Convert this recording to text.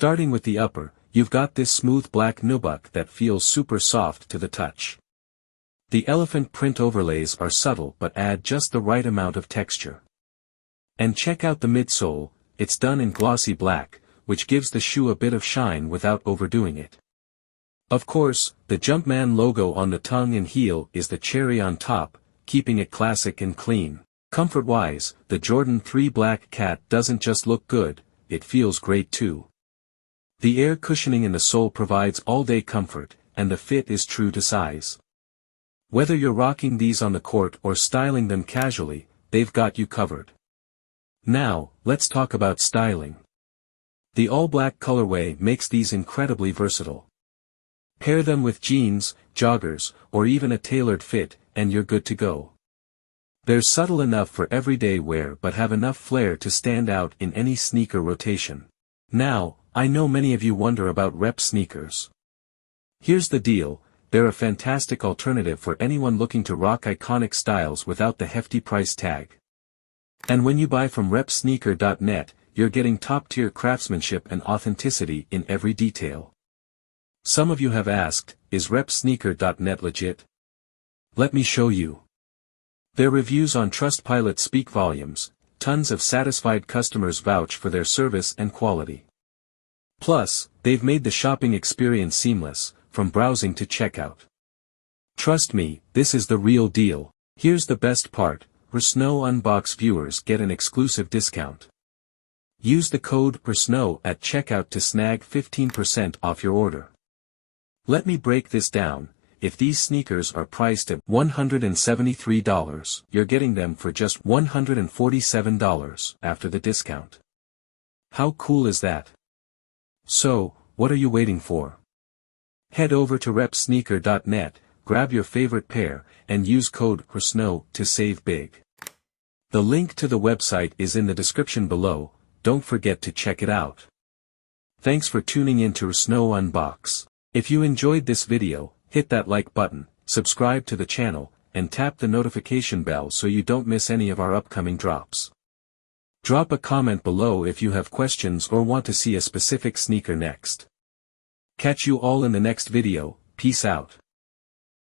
Starting with the upper, you've got this smooth black nubuck that feels super soft to the touch. The elephant print overlays are subtle but add just the right amount of texture. And check out the midsole, it's done in glossy black, which gives the shoe a bit of shine without overdoing it. Of course, the Jumpman logo on the tongue and heel is the cherry on top, keeping it classic and clean. Comfort-wise, the Jordan 3 Black Cat doesn't just look good, it feels great too. The air cushioning in the sole provides all-day comfort, and the fit is true to size. Whether you're rocking these on the court or styling them casually, they've got you covered. Now, let's talk about styling. The all-black colorway makes these incredibly versatile. Pair them with jeans, joggers, or even a tailored fit, and you're good to go. They're subtle enough for everyday wear but have enough flair to stand out in any sneaker rotation. Now, I know many of you wonder about rep sneakers. Here's the deal, they're a fantastic alternative for anyone looking to rock iconic styles without the hefty price tag. And when you buy from repsneaker.net, you're getting top-tier craftsmanship and authenticity in every detail. Some of you have asked, is repsneaker.net legit? Let me show you. Their reviews on Trustpilot speak volumes, tons of satisfied customers vouch for their service and quality. Plus, they've made the shopping experience seamless, from browsing to checkout. Trust me, this is the real deal. Here's the best part, RSNOW UNBOX viewers get an exclusive discount. Use the code RSNOW at checkout to snag 15% off your order. Let me break this down. If these sneakers are priced at $173, you're getting them for just $147 after the discount. How cool is that? So, what are you waiting for? Head over to repsneaker.net, grab your favorite pair, and use code RSNOW to save big. The link to the website is in the description below, don't forget to check it out. Thanks for tuning in to RSNOW Unbox. If you enjoyed this video, hit that like button, subscribe to the channel, and tap the notification bell so you don't miss any of our upcoming drops. Drop a comment below if you have questions or want to see a specific sneaker next. Catch you all in the next video, peace out.